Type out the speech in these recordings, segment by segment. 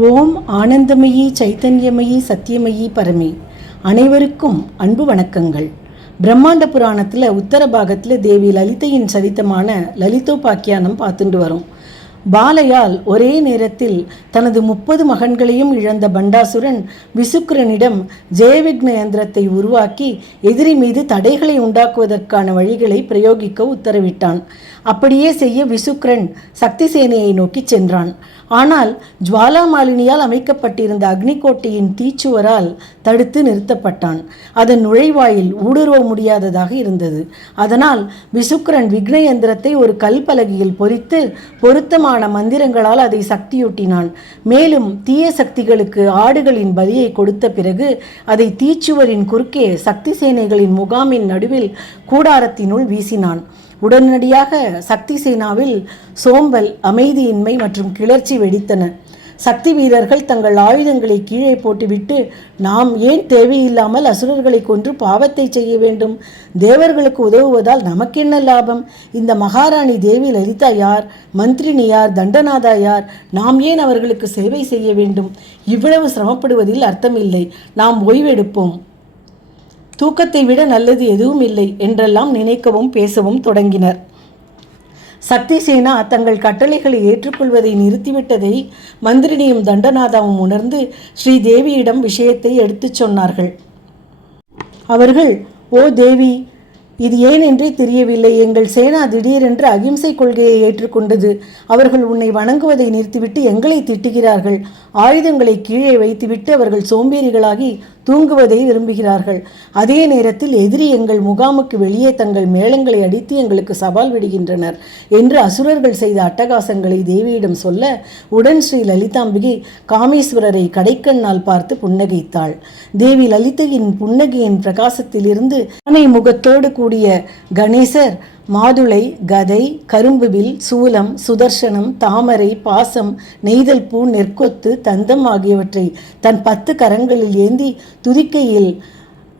ஓம் ஆனந்தமயி சைத்தன்யமயி சத்தியமயி பரமே. அனைவருக்கும் அன்பு வணக்கங்கள். பிரம்மாண்ட புராணத்தில் உத்தர பாகத்தில் தேவி லலிதையின் சரித்தமான லலிதோபாக்கியானம் பார்த்துட்டு வரும். பாலையால் ஒரே நேரத்தில் தனது 30 மகன்களையும் இழந்த பண்டாசுரன் விசுக்கிரனிடம் ஜெயவிக்ன யந்திரத்தை உருவாக்கி எதிரி மீது தடைகளை உண்டாக்குவதற்கான வழிகளை பிரயோகிக்க உத்தரவிட்டான். அப்படியே செய்ய விசுக்கிரன் சக்தி சேனையை நோக்கி சென்றான். ஆனால் ஜுவாலாமாலினியால் அமைக்கப்பட்டிருந்த அக்னிகோட்டையின் தீச்சுவரால் தடுத்து நிறுத்தப்பட்டான். அதன் நுழைவாயில் ஊடுருவ முடியாததாக இருந்தது. அதனால் விசுக்கிரன் விக்ன யந்திரத்தை ஒரு கல்பலகையில் பொருத்தமான மந்திரங்களால் அதை சக்தியூட்டினான். மேலும் தீய சக்திகளுக்கு ஆடுகளின் பலியை கொடுத்த பிறகு அதை தீச்சுவரின் குறுக்கே சக்தி சேனைகளின் முகாமின் நடுவில் கூடாரத்தினுள் வீசினான். உடனடியாக சக்தி சேனாவில் சோம்பல், அமைதியின்மை மற்றும் கிளர்ச்சி வெடித்தன. சக்தி வீரர்கள் தங்கள் ஆயுதங்களை கீழே போட்டுவிட்டு, நாம் ஏன் தேவையில்லாமல் அசுரர்களை கொன்று பாவத்தை செய்ய வேண்டும்? தேவர்களுக்கு உதவுவதால் நமக்கென்ன லாபம்? இந்த மகாராணி தேவி லலிதா யார்? மந்திரினி யார்? தண்டநாதா யார்? நாம் ஏன் அவர்களுக்கு சேவை செய்ய வேண்டும்? இவ்வளவு சிரமப்படுவதில் அர்த்தமில்லை. நாம் ஓய்வெடுப்போம். தூக்கத்தை விட நல்லது எதுவும் இல்லை என்றெல்லாம் நினைக்கவும் பேசவும் தொடங்கினர். சக்தி சேனா தங்கள் கட்டளைகளை ஏற்றுக்கொள்வதை நிறுத்திவிட்டதை மந்திரினியும் தண்டநாதாவும் உணர்ந்து ஸ்ரீதேவியிடம் விஷயத்தை எடுத்துச் சொன்னார்கள். அவர்கள், ஓ தேவி, இது ஏன் என்றே தெரியவில்லை. எங்கள் சேனா திடீரென்று அகிம்சை கொள்கையை ஏற்றுக்கொண்டது. அவர்கள் உன்னை வணங்குவதை நிறுத்திவிட்டு எங்களை திட்டுகிறார்கள். ஆயுதங்களை கீழே வைத்துவிட்டு அவர்கள் சோம்பேறிகளாகி தூங்குவதை விரும்புகிறார்கள். அதே நேரத்தில் எதிரி எங்கள் முகாமுக்கு வெளியே தங்கள் மேளங்களை அடித்து எங்களுக்கு சவால் விடுகின்றனர் என்று அசுரர்கள் செய்த அட்டகாசங்களை தேவியிடம் சொல்ல, உடன் ஸ்ரீ லலிதாம்பிகை காமேஸ்வரரை கடைக்கண்ணால் பார்த்து புன்னகைத்தாள். தேவி லலிதையின் புன்னகையின் பிரகாசத்திலிருந்து ஆனை முகத்தோடு கூடிய கணேசர் மாதுளை, கதை, கரும்புவில், சூலம், சுதர்சனம், தாமரை, பாசம், நெய்தல் பூ, நெற்கொத்து, தந்தம் ஆகியவற்றை தன் 10 கரங்களில் ஏந்தி துதிக்கையில்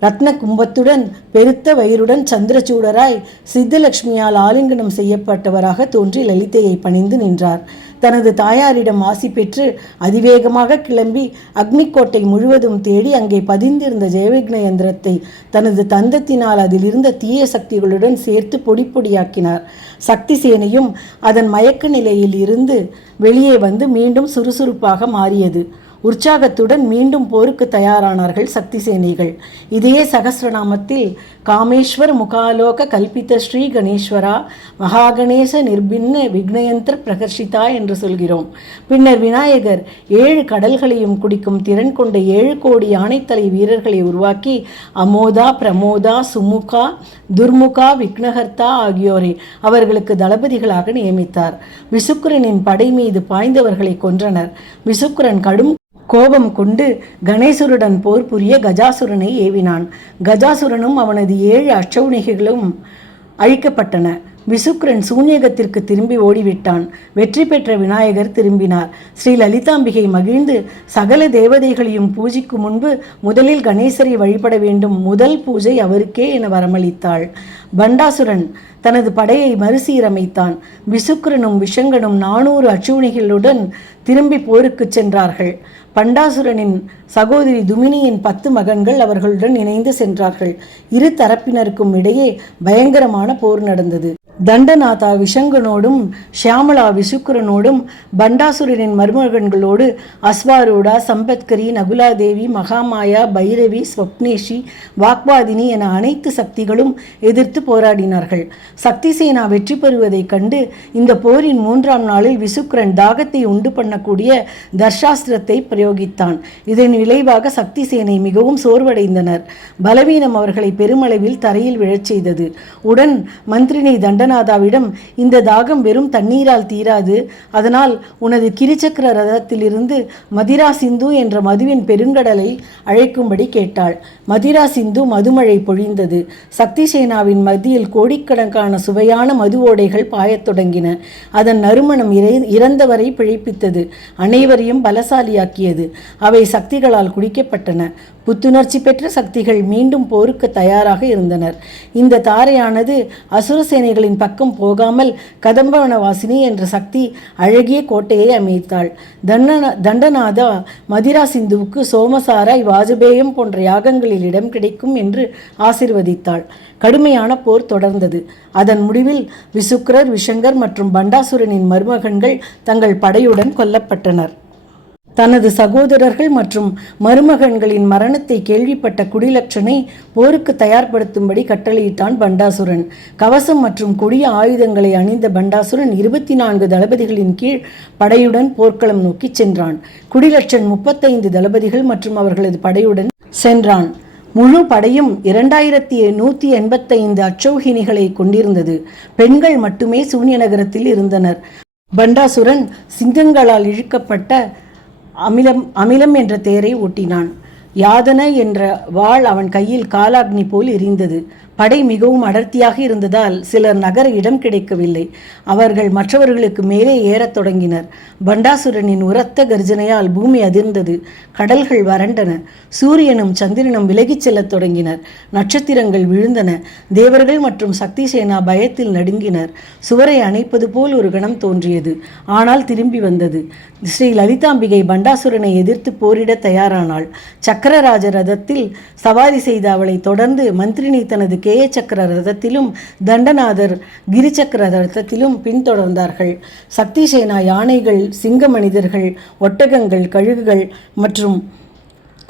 ரத்ன கும்பத்துடன் பெருத்த வயிறுடன் சந்திரசூடராய் சித்தலட்சுமியால் ஆலிங்கனம் செய்யப்பட்டவராக தோன்றி லலிதையை பணிந்து நின்றார். தனது தாயாரிடம் ஆசி பெற்று அதிவேகமாக கிளம்பி அக்னிக்கோட்டை முழுவதும் தேடி அங்கே பதிந்திருந்த ஜெயவிக்ன யந்திரத்தை தனது தந்தத்தினால் அதிலிருந்த தீய சக்திகளுடன் சேர்த்து பொடி பொடியாக்கினார். சக்தி சேனையும் அதன் மயக்க நிலையில் இருந்து வெளியே வந்து மீண்டும் சுறுசுறுப்பாக மாறியது. உற்சாகத்துடன் மீண்டும் போருக்கு தயாரானார்கள் சக்தி சேனைகள். இதே சகஸ்ரநாமத்தில் காமேஸ்வர் முகாலோக கல்பித்த ஸ்ரீ கணேஸ்வரா மகாகணேச நிர்பின்ன விக்னயந்திர பிரகர்ஷிதா என்று சொல்கிறோம். பின்னர் விநாயகர் 7 கடல்களையும் குடிக்கும் திறன் கொண்ட 7 கோடி யானைத்தலை வீரர்களை உருவாக்கி அமோதா, பிரமோதா, சுமுகா, துர்முகா, விக்னஹர்த்தா ஆகியோரை அவர்களுக்கு தளபதிகளாக நியமித்தார். விசுக்கிரனின் படை மீது பாய்ந்தவர்களை கொன்றனர். விசுக்கிரன் கடும் கோபம் கொண்டு கணேசருடன் போர் புரிய கஜாசுரனை ஏவினான். கஜாசுரனும் அவனது 7 அச்சௌணிகளும் அழிக்கப்பட்டன. விசுக்கிரன் சூன்யகத்திற்கு திரும்பி ஓடிவிட்டான். வெற்றி பெற்ற விநாயகர் திரும்பினார். ஸ்ரீ லலிதாம்பிகை மகிழ்ந்து சகல தேவதைகளையும் பூஜிக்கும் முன்பு முதலில் கணேசரை வழிபட வேண்டும், முதல் பூஜை அவருக்கே என வரமளித்தாள். பண்டாசுரன் தனது படையை மறுசீரமைத்தான். விசுக்கிரனும் விஷங்கனும் 400 அச்சூணிகளுடன் திரும்பி போருக்கு சென்றார்கள். பண்டாசுரனின் சகோதரி துமினியின் 10 மகன்கள் அவர்களுடன் இணைந்து சென்றார்கள். இரு தரப்பினருக்கும் இடையே பயங்கரமான போர் நடந்தது. தண்டநாதா விஷங்கனோடும் ஷியாமளா விசுக்கிரனோடும் பண்டாசுரனின் மருமகன்களோடு அஸ்வாரூடா, சம்பத்கரி, நகுலாதேவி, மகாமாயா, பைரவி, ஸ்வப்னேஷி, வாக்வாதினி என அனைத்து சக்திகளும் எதிர்த்து போராடினார்கள். சக்தி சேனா வெற்றி பெறுவதைக் கண்டு இந்த போரின் 3ஆம் நாளில் விசுக்கிரன் தாகத்தை உண்டு பண்ணக்கூடிய தர்ஷாஸ்திரத்தை பிரயோகித்தான். இதன் விளைவாக சக்தி சேனை மிகவும் சோர்வடைந்தனர். பலவீனம் அவர்களை பெருமளவில் தரையில் விழச் செய்தது. உடன் மந்திரினி தண்டநாதாவிடம், இந்த தாகம் வெறும் தண்ணீரால் தீராது, அதனால் உனது கிரிச்சக்கர ரதத்திலிருந்து மதிரா சிந்து என்ற மதுவின் பெருங்கடலை அழைக்கும்படி கேட்டாள். மதிரா சிந்து மதுமழை பொழிந்தது. சக்தி சேனாவின் மத்தியில் கோடிக்கணக்கான சுவையான மது ஓடைகள் பாயத் தொடங்கின. அதன் நறுமணம் இறந்தவரை பிழைப்பித்தது, அனைவரையும் பலசாலியாக்கியது. அவை சக்திகளால் குடிக்கப்பட்டன. புத்துணர்ச்சி பெற்ற சக்திகள் மீண்டும் போருக்கு தயாராக இருந்தனர். இந்த தாரையானது அசுர சேனைகளின் பக்கம் போகாமல் கதம்பவனவாசினி என்ற சக்தி அழகிய கோட்டையை அமைத்தாள். தண்டநாதா மதிரா சிந்துவுக்கு சோமசாராய் வாஜபேயம் போன்ற யாகங்களில் இடம் கிடைக்கும் என்று ஆசிர்வதித்தாள். கடுமையான போர் தொடர்ந்தது. அதன் முடிவில் விசுக்ரர், விஷங்கர் மற்றும் பண்டாசுரனின் மருமகன்கள் தங்கள் படையுடன் கொல்லப்பட்டனர். தனது சகோதரர்கள் மற்றும் மருமகன்களின் மரணத்தை கேள்விப்பட்ட குடிலட்சனை போருக்கு தயார்படுத்தும்படி கட்டளையிட்டான் பண்டாசுரன். கவசம் மற்றும் கொடிய ஆயுதங்களை அணிந்த பண்டாசுரன் 24 தளபதிகளின் கீழ் படையுடன் போர்க்களம் நோக்கி சென்றான். குடிலட்சன் 35 தளபதிகள் மற்றும் அவர்களது படையுடன் சென்றான். முழு படையும் 2185 அச்சௌகினிகளை கொண்டிருந்தது. பெண்கள் மட்டுமே சூன்ய நகரத்தில் இருந்தனர். பண்டாசுரன் சிங்கங்களால் இழுக்கப்பட்ட அமிலம் என்ற தேரை ஓட்டினான். யாதன என்ற வாள் அவன் கையில் காலாக்னி போல் எரிந்தது. படை மிகவும் அடர்த்தியாக இருந்ததால் சிலர் நகர இடம் கிடைக்கவில்லை. அவர்கள் மற்றவர்களுக்கு மேலே ஏறத் தொடங்கினர். பண்டாசுரனின் உரத்த கர்ஜனையால் பூமி அதிர்ந்தது. கடல்கள் வறண்டன. சூரியனும் சந்திரனும் விலகிச் செல்லத் தொடங்கினர். நட்சத்திரங்கள் விழுந்தன. தேவர்கள் மற்றும் சக்தி சேனா பயத்தில் நடுங்கினர். சுவரை அணைப்பது போல் ஒரு கணம் தோன்றியது. ஆனால் திரும்பி வந்தது. ஸ்ரீ லலிதாம்பிகை பண்டாசுரனை எதிர்த்து போரிட தயாரானாள். சக்கரராஜ ரதத்தில் சவாரி செய்த அவளை தொடர்ந்து மந்திரினி தனது கேய சக்கர ரதத்திலும் தண்டநாதர் கிரிச்சக்கர ரதத்திலும் பின்தொடர்ந்தார்கள். சக்தி சேனா யானைகள், சிங்க மனிதர்கள், ஒட்டகங்கள், கழுகுகள் மற்றும்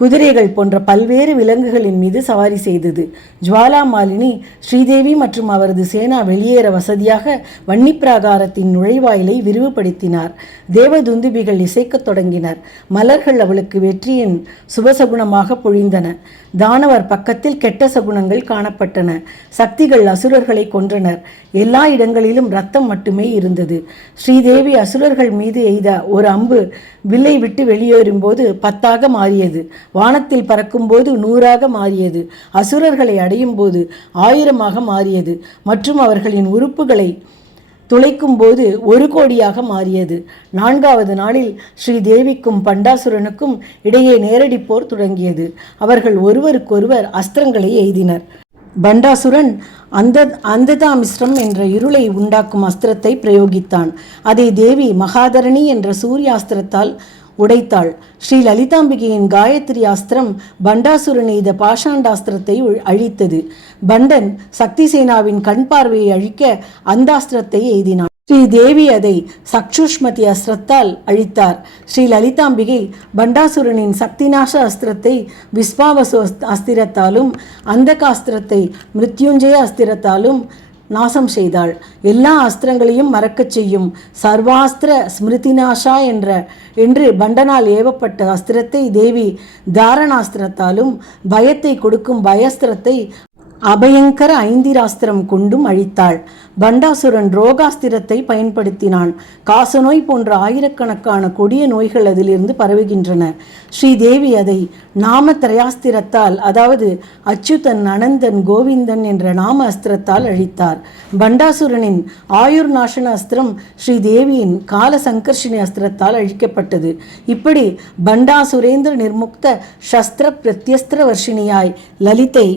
குதிரைகள் போன்ற பல்வேறு விலங்குகளின் மீது சவாரி செய்தது. ஜுவாலாமாலினி ஸ்ரீதேவி மற்றும் அவரது சேனா வெளியேற வசதியாக வன்னிப்பிராகாரத்தின் நுழைவாயிலை விரிவுபடுத்தினார். தேவதுந்துபிகள் இசைக்கத் தொடங்கினர். மலர்கள் அவளுக்கு வெற்றியின் சுபசகுணமாக பொழிந்தன. தானவர் பக்கத்தில் கெட்ட சகுனங்கள் காணப்பட்டன. சக்திகள் அசுரர்களை கொன்றனர். எல்லா இடங்களிலும் இரத்தம் மட்டுமே இருந்தது. ஸ்ரீதேவி அசுரர்கள் மீது எய்த ஒரு அம்பு வில்லை விட்டு வெளியேறும்போது 10ஆக மாறியது. வானத்தில் பறக்கும்போது 100ஆக மாறியது. அசுரர்களை அடையும் போது 1000ஆக மாறியது. மற்றும் அவர்களின் உறுப்புகளை துளைக்கும் போது 1 கோடியாக மாறியது. 4வது நாளில் ஸ்ரீதேவிக்கும் பண்டாசுரனுக்கும் இடையே நேரடி போர் தொடங்கியது. அவர்கள் ஒருவருக்கொருவர் அஸ்திரங்களை எய்தினர். பண்டாசுரன் அந்ததாமிஸ்ரம் என்ற இருளை உண்டாக்கும் அஸ்திரத்தை பிரயோகித்தான். அதை தேவி மகாதரணி என்ற சூர்யாஸ்திரத்தால் உடைத்தாள். ஸ்ரீ லலிதாம்பிகையின் காயத்ரி அஸ்திரம் பண்டாசுரன் எய்த பாஷாண்டாஸ்திரத்தை அழித்தது. பண்டன் சக்தி சேனாவின் கண் பார்வையை அழிக்க அந்த அஸ்திரத்தை எய்தினான். ஸ்ரீ தேவி அதை சக்ஷுஷ்மதி அஸ்திரத்தால் அழித்தார். ஸ்ரீ லலிதாம்பிகை பண்டாசுரனின் சக்திநாச அஸ்திரத்தை விஸ்வாவசு அஸ்திரத்தாலும் அந்தகாஸ்திரத்தை மிருத்யுஞ்சய அஸ்திரத்தாலும் நாசம் செய்தாள். எல்லா அஸ்திரங்களையும் மறக்கச் செய்யும் சர்வாஸ்திர ஸ்மிருதிநாஷா என்று பண்டனால் ஏவப்பட்ட அஸ்திரத்தை தேவி தாரணாஸ்திரத்தாலும் பயத்தை கொடுக்கும் பயஸ்திரத்தை அபயங்கர ஐந்திராஸ்திரம் கொண்டும் அழித்தாள். பண்டாசுரன் ரோகாஸ்திரத்தை பயன்படுத்தினான். காசநோய் போன்ற ஆயிரக்கணக்கான கொடிய நோய்கள் அதிலிருந்து பரவுகின்றன. ஸ்ரீதேவி அதை நாமத்ரயாஸ்திரத்தால், அதாவது அச்சுதன், அனந்தன், கோவிந்தன் என்ற நாம அஸ்திரத்தால் அழித்தார். பண்டாசுரனின் ஆயுர் நாசன அஸ்திரம் ஸ்ரீதேவியின் கால சங்கர்ஷினி அஸ்திரத்தால் அழிக்கப்பட்டது. இப்படி பண்டாசுரேந்திர நிர்முக்த சஸ்திர பிரத்யஸ்திர வர்ஷினியாய் லலிதை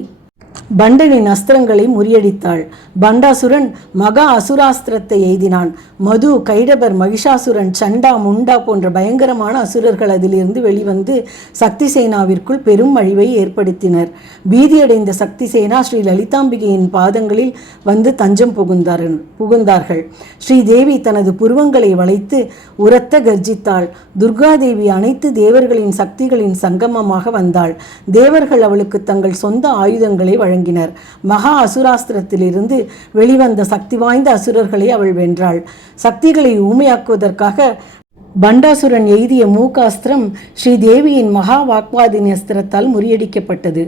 பண்டனின் அஸ்திரங்களை முறியடித்தாள். பண்டாசுரன் மகா அசுராஸ்திரத்தை எய்தினான். மது, கைடபர், மகிஷாசுரன், சண்டா, முண்டா போன்ற பயங்கரமான அசுரர்கள் அதிலிருந்து வெளிவந்து சக்தி சேனாவிற்குள் பெரும் அழிவை ஏற்படுத்தினர். பீதியடைந்த சக்தி சேனா ஸ்ரீ லலிதாம்பிகையின் பாதங்களில் வந்து தஞ்சம் புகுந்தார்கள். ஸ்ரீதேவி தனது புருவங்களை வளைத்து உரத்த கர்ஜித்தாள். துர்காதேவி அனைத்து தேவர்களின் சக்திகளின் சங்கமமாக வந்தாள். தேவர்கள் அவளுக்கு தங்கள் சொந்த ஆயுதங்களை வழங்கினர். மகா அசுராஸ்திரத்திலிருந்து வெளிவந்த சக்தி வாய்ந்த அசுரர்களை அவள் வென்றாள். சக்திகளை ஊமையாக்குவதற்காக பண்டாசுரன் எய்திய மூகாஸ்திரம் ஸ்ரீதேவியின் மகா வாக்வாதினி அஸ்திரத்தால் முறியடிக்கப்பட்டது.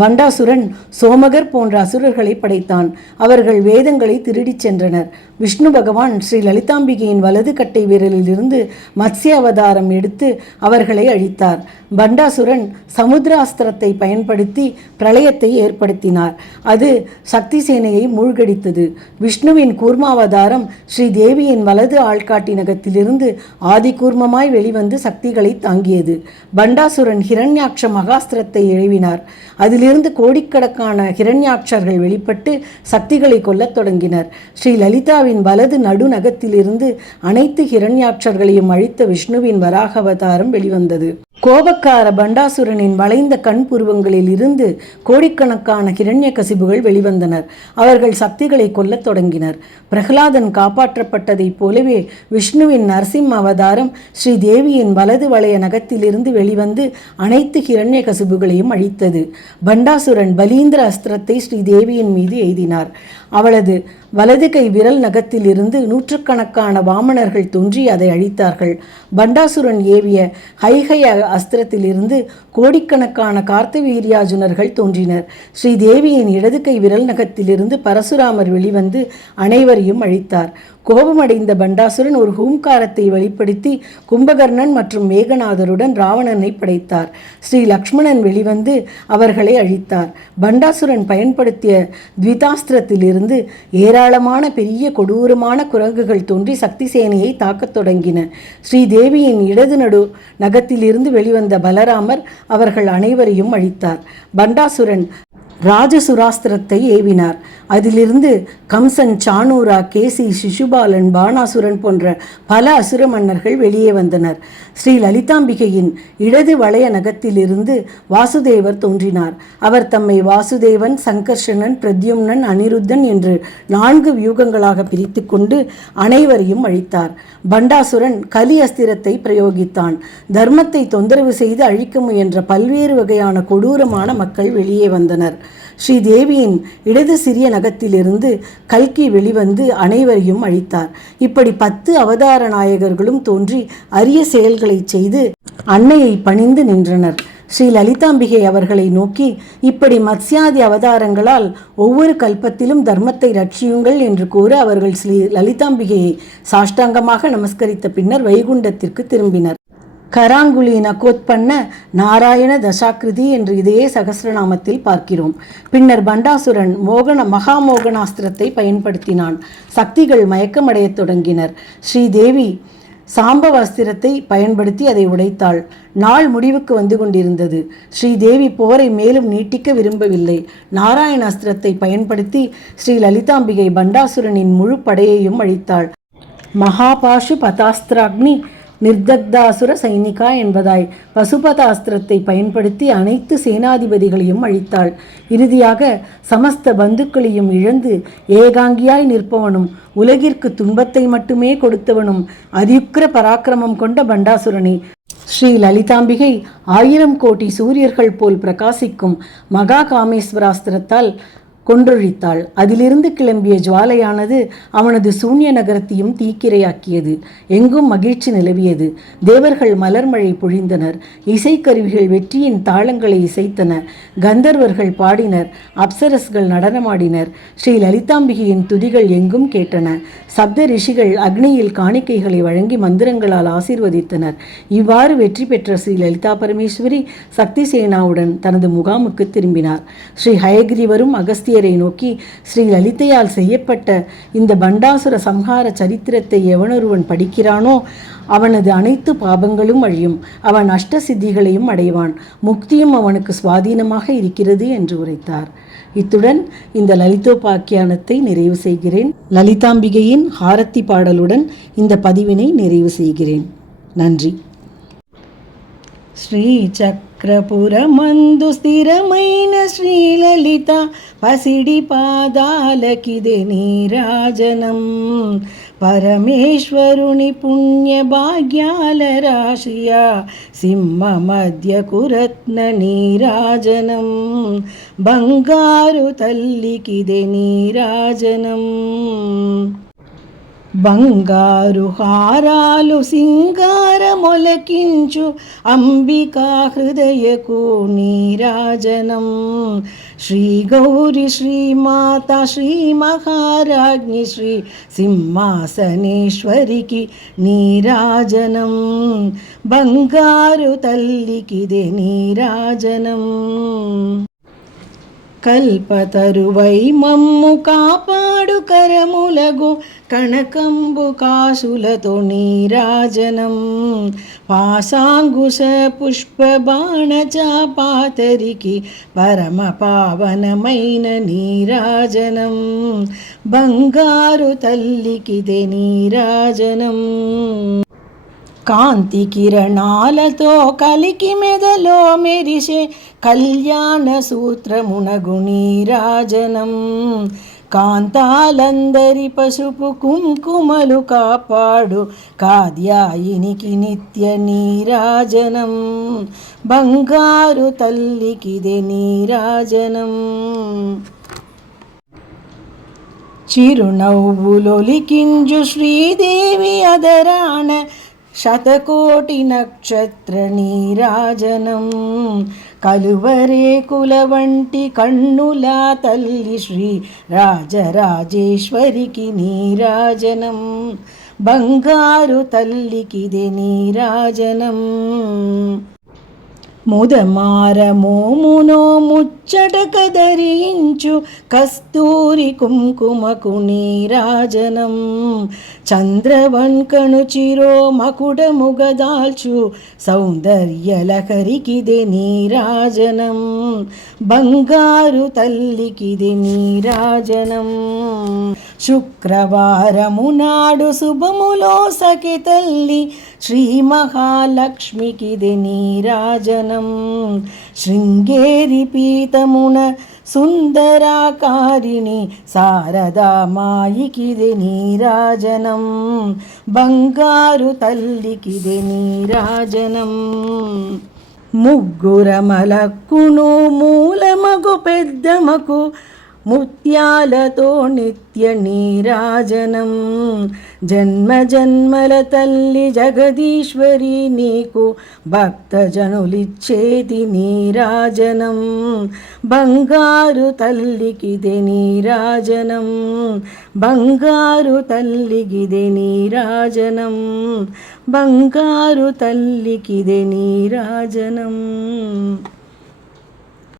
பண்டாசுரன் சோமகர் போன்ற அசுரர்களை படைத்தான். அவர்கள் வேதங்களை திருடிச் சென்றனர். விஷ்ணு பகவான் ஸ்ரீ லலிதாம்பிகையின் வலது கட்டை விரலிலிருந்து மத்ஸ்ய அவதாரம் எடுத்து அவர்களை அழித்தார். பண்டாசுரன் சமுத்திராஸ்திரத்தை பயன்படுத்தி பிரளயத்தை ஏற்படுத்தினார். அது சக்தி சேனையை மூழ்கடித்தது. விஷ்ணுவின் கூர்மாவதாரம் ஸ்ரீதேவியின் வலது ஆள்காட்டி நகத்திலிருந்து ஆதி அதிகூர்மமாய் வெளிவந்து சக்திகளை தாங்கியது. பண்டாசுரன் ஹிரண்யாட்ச மகாஸ்திரத்தை எழுவினார். அதிலிருந்து கோடிக்கணக்கான ஹிரண்யாட்சர்கள் வெளிப்பட்டு சக்திகளை கொல்லத் தொடங்கினர். ஸ்ரீ லலிதாவின் வலது நடுநகத்திலிருந்து அனைத்து ஹிரண்யாட்சர்களையும் அழித்த விஷ்ணுவின் வராக அவதாரம் வெளிவந்தது. கோபக்கார பண்டாசுரனின் வளைந்த கண் புருவங்களில் இருந்து கோடிக்கணக்கான ஹிரண்யகசிபுகள் வெளிவந்தனர். அவர்கள் சக்திகளை கொல்லத் தொடங்கினர். பிரகலாதன் காப்பாற்றப்பட்டதைப் போலவே விஷ்ணுவின் நரசிம்ம அவதாரம் ஸ்ரீ தேவியின் வலது வளைய நகத்திலிருந்து வெளிவந்து அனைத்து ஹிரண்யகசிபுகளையும் அழித்தது. பண்டாசுரன் பலீந்திர அஸ்திரத்தை ஸ்ரீ தேவியின் மீது எய்தினார். அவளது வலது கை விரல் நகத்திலிருந்து நூற்றுக்கணக்கான வாமனர்கள் தோன்றி அதை அழித்தார்கள். பண்டாசுரன் ஏவிய ஹைஹய அஸ்திரத்திலிருந்து கோடிக்கணக்கான கார்த்தவீரியார்ஜுனர்கள் தோன்றினர். ஸ்ரீ தேவியின் இடது கை விரல் நகத்திலிருந்து பரசுராமர் வெளிவந்து அனைவரையும் அழித்தார். கோபமடைந்த பண்டாசுரன் ஒரு ஹூங்காரத்தை வெளிப்படுத்தி கும்பகர்ணன் மற்றும் மேகநாதருடன் ராவணனை படைத்தார். ஸ்ரீ லக்ஷ்மணன் வெளிவந்து அவர்களை அழித்தார். பண்டாசுரன் பயன்படுத்திய த்விதாஸ்திரத்திலிருந்து ஏராளமான பெரிய கொடூரமான குரங்குகள் தோன்றி சக்தி சேனையை தாக்கத் தொடங்கின. ஸ்ரீ தேவியின் இடது நடு நகத்திலிருந்து வெளிவந்த பலராமர் அவர்கள் அனைவரையும் அழித்தார். பண்டாசுரன் ராஜசுராஸ்திரத்தை ஏவினார். அதிலிருந்து கம்சன், சானூரா, கேசி, சிசுபாலன், பானாசுரன் போன்ற பல அசுர மன்னர்கள் வெளியே வந்தனர். ஸ்ரீ லலிதாம்பிகையின் இடது வளைய நகத்திலிருந்து வாசுதேவர் தோன்றினார். அவர் தம்மை வாசுதேவன், சங்கர்ஷணன், பிரத்யும்னன், அனிருத்தன் என்று 4 வியூகங்களாக பிரித்து கொண்டு அனைவரையும் அழித்தார். பண்டாசுரன் கலி அஸ்திரத்தை பிரயோகித்தான். தர்மத்தை தொந்தரவு செய்து அழிக்க முயன்ற பல்வேறு வகையான கொடூரமான மக்கள் வெளியே வந்தனர். ஸ்ரீ தேவியின் இடது சிறிய நகத்திலிருந்து கல்கி வெளிவந்து அனைவரையும் அழித்தார். இப்படி 10 அவதார நாயகர்களும் தோன்றி அரிய செயல்களை செய்து அன்னையை பணிந்து நின்றனர். ஸ்ரீ லலிதாம்பிகை அவர்களை நோக்கி, இப்படி மத்ஸ்யாதி அவதாரங்களால் ஒவ்வொரு கல்பத்திலும் தர்மத்தை ரட்சியுங்கள் என்று கூற அவர்கள் ஸ்ரீ லலிதாம்பிகையை சாஷ்டாங்கமாக நமஸ்கரித்த பின்னர் வைகுண்டத்திற்கு திரும்பினர். கராங்குழி நகோத்பன்ன நாராயண தசாக்கிருதி என்று இதையே சகஸ்ரநாமத்தில் பார்க்கிறோம். பின்னர் பண்டாசுரன் மகாமோகனாஸ்திரத்தை பயன்படுத்தினான். சக்திகள் மயக்கமடையத் தொடங்கினர். ஸ்ரீதேவி சாம்பவ அஸ்திரத்தை பயன்படுத்தி அதை உடைத்தாள். நாள் முடிவுக்கு வந்து கொண்டிருந்தது. ஸ்ரீதேவி போரை மேலும் நீட்டிக்க விரும்பவில்லை. நாராயண அஸ்திரத்தை பயன்படுத்தி ஸ்ரீ லலிதாம்பிகை பண்டாசுரனின் முழு படையையும் அழித்தாள். மகாபாஷு பதாஸ்திராக்னி நிர்தக்தாசுர சைனிகா என்பதாய் பசுபதாஸ்திரத்தை பயன்படுத்தி அனைத்து சேனாதிபதிகளையும் அழித்தாள். இறுதியாக சமஸ்த பந்துக்களையும் இழந்து ஏகாங்கியாய் நிற்பவனும் உலகிற்கு துன்பத்தை மட்டுமே கொடுத்தவனும் அதியுக்கிர பராக்கிரமம் கொண்ட பண்டாசுரனை ஸ்ரீ லலிதாம்பிகை 1000 கோடி சூரியர்கள் போல் பிரகாசிக்கும் மகா காமேஸ்வராஸ்திரத்தால் கொன்றொழித்தாள். அதிலிருந்து கிளம்பிய ஜுவாலையானது அவனது சூன்ய நகரத்தையும் தீக்கிரையாக்கியது. எங்கும் மகிழ்ச்சி நிலவியது. தேவர்கள் மலர்மழை பொழிந்தனர். இசைக்கருவிகள் வெற்றியின் தாளங்களை இசைத்தன. கந்தர்வர்கள் பாடினர். அப்சரஸ்கள் நடனமாடினர். ஸ்ரீ லலிதாம்பிகையின் துதிகள் எங்கும் கேட்டன. சப்த ரிஷிகள் அக்னியில் காணிக்கைகளை வழங்கி மந்திரங்களால் ஆசீர்வதித்தனர். இவ்வாறு வெற்றி பெற்ற ஸ்ரீ லலிதா பரமேஸ்வரி சக்தி சேனாவுடன் தனது முகாமுக்கு திரும்பினார். ஸ்ரீ ஹயகிரிவரும் அகஸ்தியரை நோக்கி, ஸ்ரீ லலிதையால் செய்யப்பட்ட இந்த பண்டாசுர சம்ஹார சரித்திரத்தை எவனொருவன் படிக்கிறானோ அவனது அனைத்து பாபங்களும் அழியும். அவன் அஷ்ட சித்திகளையும் அடைவான். முக்தியும் அவனுக்கு சுவாதீனமாக இருக்கிறது என்று உரைத்தார். இத்துடன் இந்த லலிதோபாக்கியானத்தை நிறைவு செய்கிறேன். லலிதாம்பிகையின் ஹாரத்தி பாடலுடன் இந்த பதிவினை நிறைவு செய்கிறேன். நன்றி. శ్రీచక్రపురమందు స్థిరమైన శ్రీలలిత పసిడి పాదాలకిదే నీరాజనం. పరమేశ్వరుని పుణ్య భాగ్యాల రాశియా సింహ మధ్యకు రత్న నీరాజనం. బంగారు తల్లికిదే నీరాజనం. బంగారు హారాలు సింగార మొలకించు అంబికా హృదయకు నీరాజనం. శ్రీ గౌరి శ్రీమాత శ్రీ మహారాజ్ఞి శ్రీ సింహాసనేశ్వరికి నీరాజనం. బంగారు తల్లికిదే నీరాజనం. కల్పతరువై మమ్ము కాపాడు కరములగు కనకంబు కాసులతో నీరాజనం పాశాంగుశ పుష్ప బాణచాపాతరికి పరమ పావనమైన నీరాజనం బంగారు తల్లికిదే నీరాజనం కాంతి కిరణాలతో కలికి మెదలో మెరిసే కళ్యాణ సూత్రమునగు నీరాజనం కాంతాలందరి పసుపు కుంకుమలు కాపాడు కాద్యాయినికి నిత్య నీరాజనం బంగారు తల్లికిదే నీరాజనం చిరునవ్వులొలికింజు శ్రీదేవి అదరాణ శతకోటి నక్షత్ర నీరాజనం కలువరేకుల వంటి కన్నులా తల్లి శ్రీ రాజరాజేశ్వరికి నీరాజనం బంగారు తల్లికిదే నీరాజనం ముదమార మోమునో ముచ్చట కదరించు కస్తూరి కుంకుమకు నీరాజనం చంద్రవంకను చిరో మకుడముగదాల్చు సౌందర్యలహరికిదే నీరాజనం బంగారు తల్లికిదే నీరాజనం శుక్రవారము నాడు శుభములో సఖి తల్లి శ్రీ మహాలక్ష్మికిదే నీరాజనం శృంగేరి పీతమున సుందరాకారిణి శారదామాయికిదే నీరాజనం బంగారు తల్లికిదే నీరాజనం ముగ్గురమలక్కును మూలమగు పెద్దమకు ముత్యాలతో నిత్య నీరాజనం జన్మ జన్మల తల్లి జగదీశ్వరి నీకు భక్తజనులిచ్చేది నీరాజనం బంగారు తల్లికిదే నీరాజనం బంగారు తల్లికిదే నీరాజనం బంగారు తల్లికిదే నీరాజనం